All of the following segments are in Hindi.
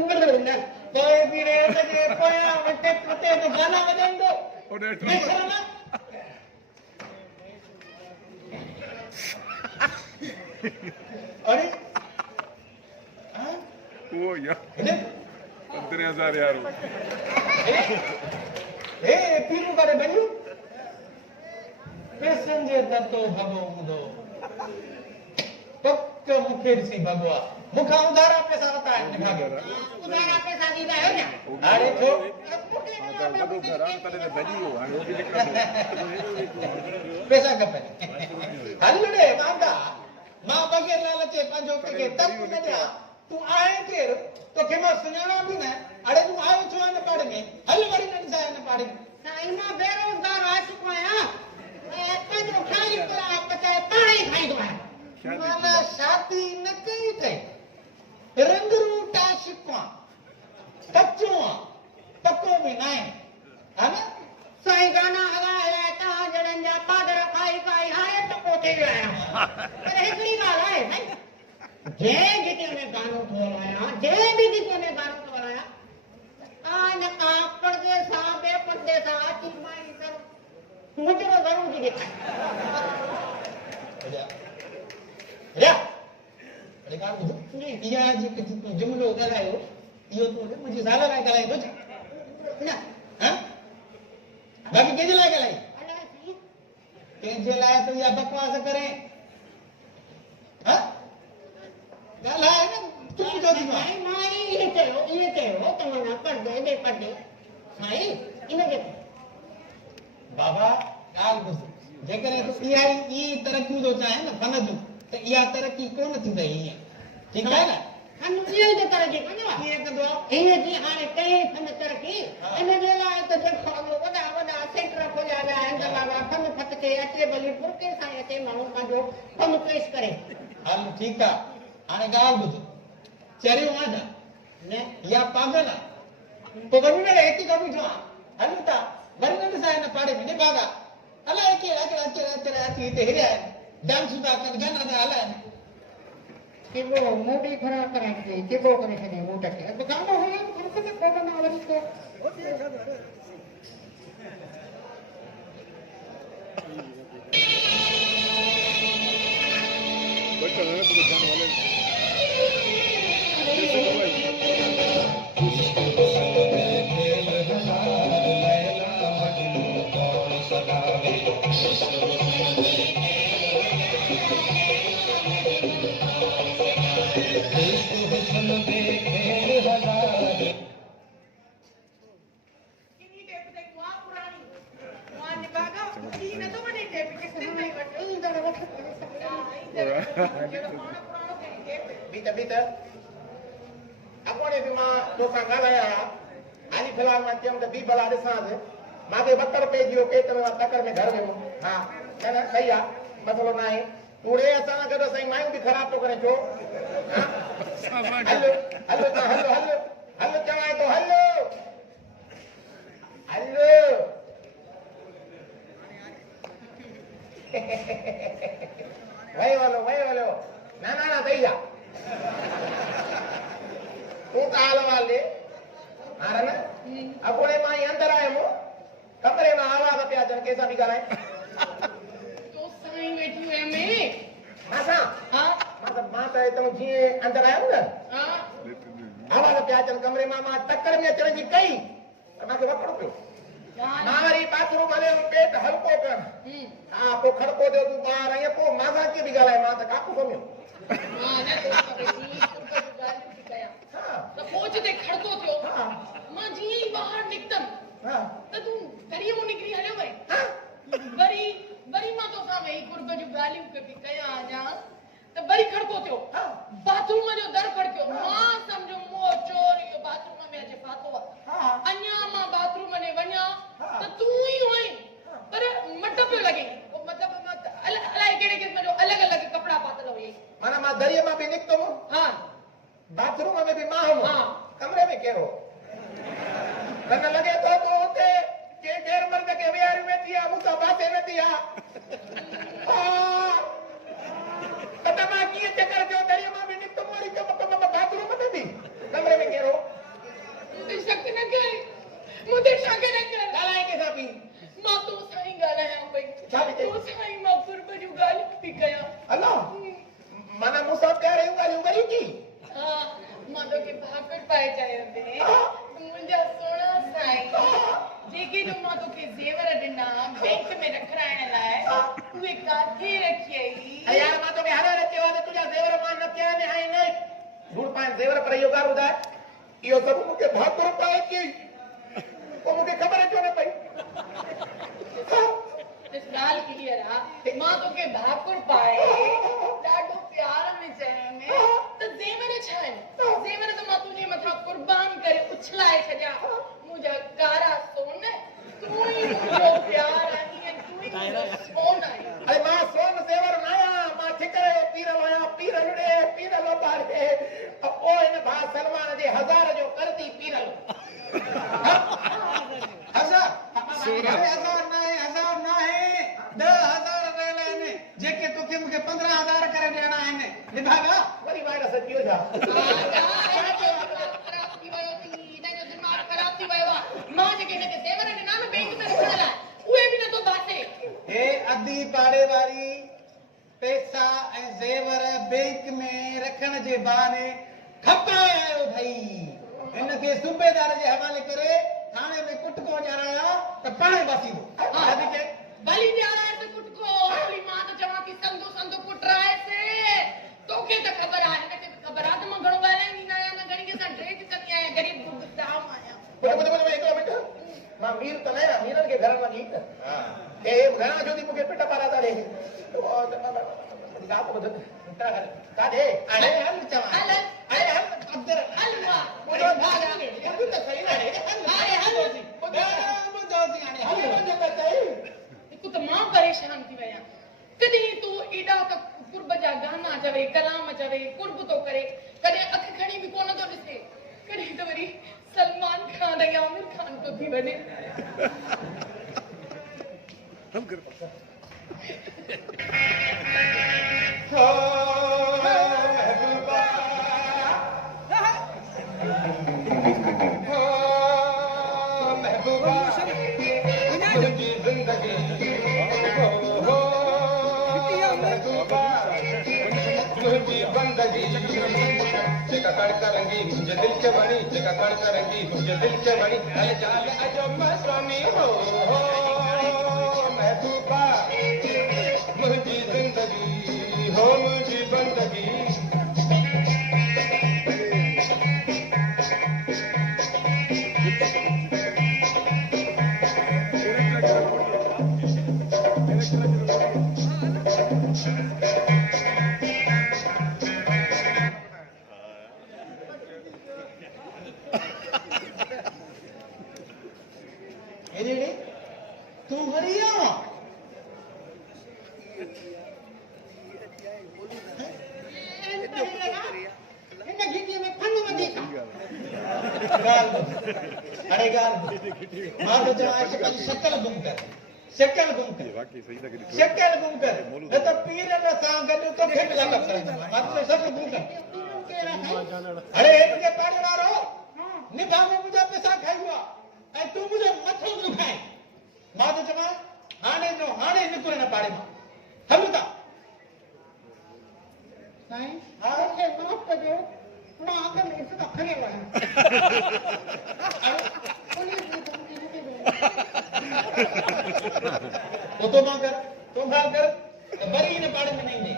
कोई भी रे ते पोया वटे पते तो गाना वजेंदो ओडे बेशरम अरे हां ओ यार 15000 यार ए पीरू करे बन्यू पैसेंजर दत्तो भगो मुदो पक्का मुखेरसी भगवा मुखा उधारा पैसा होता है निभागे उधारा पैसा दीदा है ना अरे तो पैसा कपे हल्ले मांगा मां बगैर लालचे पंजो के तब न जा तू आए केर तो के मां सुनाना भी ना अरे तू आयो छो ने पाड़े में हल वरी न जाए न पाड़े साईं मां बेरोजगार आ चुको आया पंजो खाई करा पचाए पानी खाई दो है माला शादी न कई थे रंग रूटा शिकवा कच्चो पक्को भी नहीं है ना साईं गाना हला ता जड़न जा पादर खाई खाई हारे तो पोते आया पर एकड़ी गाल है भाई जे गीते में गानो थोड़ाया जे भी गीते में गानो थोड़ाया आ न का परदेसा बे परदेसा आती माई कर मुझे जरूर जी देखा या अरे का बुझो इया जी जुमलो गलायो इयो तो मुझे साला लाय गलाय बुझ ना हां बाकी के लाय गलाय के जे लाय तो या बकवास करे हां गल है ना तुम जो दी भाई माई ये हो तमन्ना कर दे भाई इने के बाबा गाल बुझ जे करे तो इया ई तरक्की जो चाहे ना फन जो तो इया तरक्की कोन थी दई ठीक है ना हम ये दे तरक्की कोन ये कदो ये जी हाने कई फन तरक्की इने जे लाए तो जे खालो वडा सेंटर खोला गया है अंदर फन फटके अचे भली फुरके सां अचे माण्हू का जो फन पेश करे हाल ठीक है आने गाल बुझ चरियो आजा ने या पागल तो कभी मेरे एक ही कभी जो हलता वरन से न पाड़े में बागा अला एक अचे ते हिरे डांस सुदा कर गाना दा हला कि वो मोटी खराब करा के केबो करे के मोटा के अब गाना हो तो को ना वाली तो बैठा है पूरे जान वाले बीता अपने भी मां तो संगा लाया आनी फिलहाल मां केम दी बला दिसा दे मागे 72 रुपए दियो के तमे तकर में घर में हां ना सही आ मसलो ना है पूरे असा गडो सही मायू भी खराब तो करे जो हेलो हेलो चवाए तो हेलो वही वालो ना सही जा तू काल वाले मारा ना अपने मां अंदर आए मो कमरे में आवाज पे आजन कैसा भी गलाए तो साईं वेठी है में मासा हां मां तो तुम जी अंदर आयो ना हां आवाज पे आजन कमरे में मां टक्कर में चढ़ जी कई माके वकड़ो पे मारी बाथरूम हले पेट हल्को कर हां को खड़को दे तू बाहर आए को मासा के भी गलाए मां तो काकू गम्यो हां तो पहुंच दे खड़को थियो हां मां जी ही बाहर निकतम हां तो तू करिए वो निकली हले भाई हां बरी मां तो सामे ही कुर्ब जो गालियों के भी कया आजा तो बरी खड़को थियो हां बाथरूम जो दर खड़क्यो मां समझो मो चोर यो बाथरूम में अचे फातो हां अन्या मां बाथरूम ने वन्या तो तू ही होई पर मट पे लगे वो मतलब अलाए केड़े किस्म जो अलग-अलग कपड़ा पातल हुई माना मां दरिया में भी निकतो हां बाथरूम में भी मां हूं हां कमरे में केरो तने लगे तो होते के घेर मर्द के विहार में थिया मुसा बाते में थिया हां तमा की चक्कर जो दरिया में भी निकतो मोरी कम बाथरूम में भी कमरे में केरो छा थी चई? तो साईं मां कुर्ब जूं ॻाल्हियूं थी कयां। अल्लाह माना मूंसां प्यारे ॻाल्हियूं करी थी हा मां तोखे भाकुर पाए चयो थी मुंहिंजा सोना साईं जेके जो मां तोखे ज़ेवर ॾिना बैंक में रखाइण लाइ उहे काथे रखियई यार मां तोखे हर चयो आहे त तुंहिंजा ज़ेवर मां न कया आहिनि धूड़ पाइण ज़ेवर पर इहो ॻाल्हि ॿुधाए इहो सभु मूंखे भाकुर पाए कई पोइ मूंखे ख़बर छो न पई ॻाल्हि क्लियर आहे मां तोखे भाकुर पाए ॾाढो प्यार में चयो त ज़ेवर छा आहिनि ज़ेवर त मां तुंहिंजे मथां कुर्बान करे उछलाए छॾिया मुंहिंजा कारा सोन तूं ई मुंहिंजो प्यार आहीं तूं ई मुंहिंजो सोन आहीं अरे मां सोन ज़ेवर न आहियां मां ठिकरे जो पीरल आहियां पीर लुड़े पीर लोबारे ओ हिन भाउ सलमान जे 1000 जो करती पीरल हजार न आहे 10,000 रहियल आहिनि जेके तोखे मूंखे 15,000 करे ॾियणा आहिनि लिभागा वरी वायरस अची वियो मां जेके हिनखे ज़ेवर ॾिना न बैंक में रखण लाइ उहे बि नथो बाटे हे अधी पाड़े वारी पैसा ऐं ज़ेवर बैंक में रखण जे बहाने खपाए आयो भई हिनखे सूबेदार जे हवाले करे थाणे में कुटको ॼाणाया त पाणे बसींदो भली ॼाणाए त कुटको भली मां त चवां थी संदो संदो कुटराए से तोखे त ख़बर आहे हिनखे त ख़बर आहे त मां घणो ॻाल्हाईंदी न आहियां न घणी सां ड्रेस कंदी आहियां ग़रीब गुदाम आहियां हिकिड़ो मिंट मां मीर त न आहियां मीरनि खे घर मां ॾी हे घणा जो थी मूंखे पिट पारा था ॾे काॾे हाणे हल चवां हल हाणे हल अब्दुल हल मां मुंहिंजो भाउ आहे कुझु त सही न आहे हाणे हिकु त मां परेशान थी वयां कॾहिं तूं एॾा त कुर्ब जा गाना चवे कलाम चवे कुर्ब थो करे कॾहिं अखि खणी बि कोन थो ॾिसे कॾहिं त वरी सलमान खान या आमिर खान थो थी वञे हम कर जेका कणिक रंगी मुंहिंजे दिलि खे वणी जेका कणिक रंगी मुंहिंजे दिलि खे वणी हल चाल अजो स्वामी हो महबूबा मुंहिंजी ज़िंदगी हो मुंहिंजी बंदगी तू वरी आ हिन गिटी में फन वधीक अरे मां तो चवां शक्ल गुम कर वाकई सही लग रही शक्ल गुम कर न त पीर न सां गॾु तो खे लॻ मां तो शक्ल गुम कर अरे इनके पाड़े वारो निभा में मुंहिंजा पैसा खाई हुआ ऐं तूं मुंहिंजो मथो न खाए मां तो चवां हाणे निकिरे न पाड़े मां हलूं था साईं मूंखे माफ़ कजो मां अॻ में हिकु खणी वञा तो मां कर वरी हिन पाड़े में न ईंदे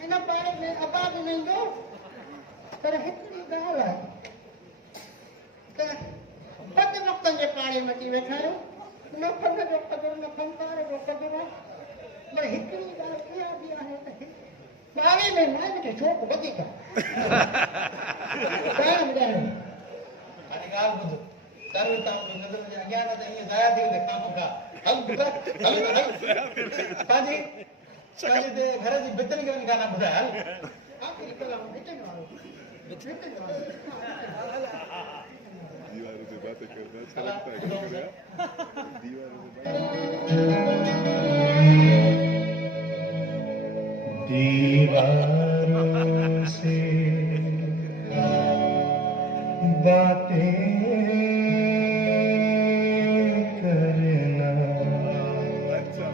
हिन पाड़े में अबा बि न ईंदो पर हिकिड़ी ॻाल्हि आहे त बद वक़्तनि जे पाड़े में अची वेठा आहियो न फंड जो क़दुरु न फनकार जो क़दुरु आहे पर हिकिड़ी ॻाल्हि इहा बि आहे त पाड़े में माइन खे शौक़ु वधीक आहे हाणे ॻाल्हि ॿुध सर्व तव्हां नज़र जे अॻियां न त ईअं ज़ाया थी वेंदे खां खा हल पंहिंजे घर जी भितरी खे वञी गाना ॿुधाए हल आख़िरी कलाम भितनि वारो दीवारों से बातें करना अच्छा लगता है दीवारों से दीवारों से बातें करना अच्छा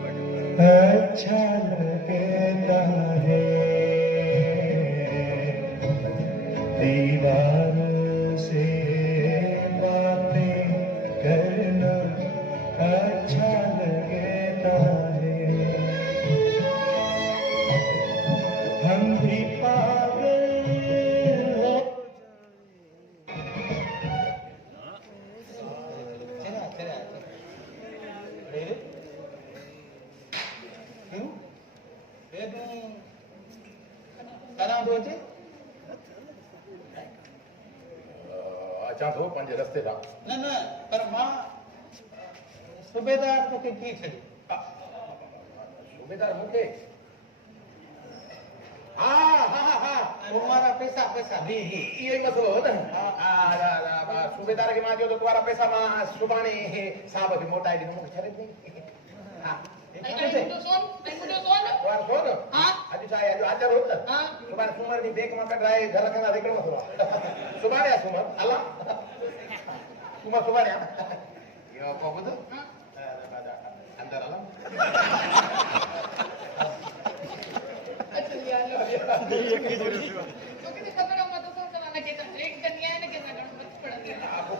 अच्छा लगता है दीवार से बातें करना अच्छा लगता है हम भी पागल हो अचां थो पंहिंजे रस्ते खां न न पर मां सूबेदार तोखे की छॾियो सूबेदार मूंखे हा हा हा हा तुम्हारा पैसा पैसा जी जी इहो ई मसइलो हो न सूबेदार खे मां चयो त तुम्हारा पैसा मां सुभाणे साहब खे मोटाए ॾींदुमि मूंखे छॾे ॾिनई हा तुम्हारो सोन हाँ। अॼु छा आहे अॼु हाज़र हो न हाँ। सुभाणे सूमर ॾींहुं बैंक मां कढाए घर रखंदा हिकिड़ो मसइलो आहे सुभाणे आहे सूमर हलां सूमर सुभाणे आहे इहो पोइ ॿुध अंदरि हलां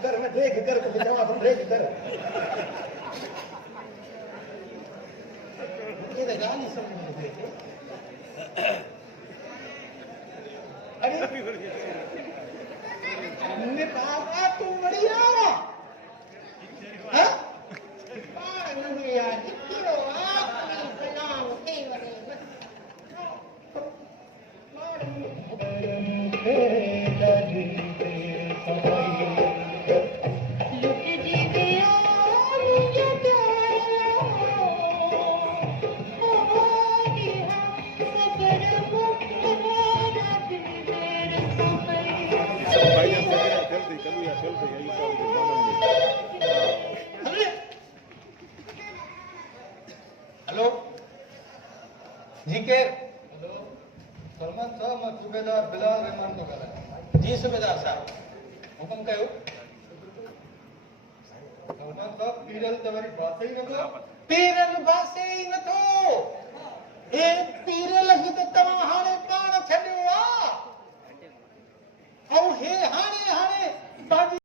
कर में देख कर के जमा तुम देख कर ये तो गाल ही समझ में नहीं अरे हमने कहा तू बढ़िया हाँ नहीं यार किरो आपनी सलाम के वरे भाईजान चलते कलू या चलते यही काम के मामन में हेलो जी के हेलो सलमान साहब मैं सूबेदार बिलाल रहमान तो कर रहा हूं जी सूबेदार साहब हुकुम कयो सलमान साहब पीरल तवरी बात ही न पीरल बासे ही न तो ए पीरल ही तो तवा हाणे पाण छॾियो आ ऐं हे हाणे हाणे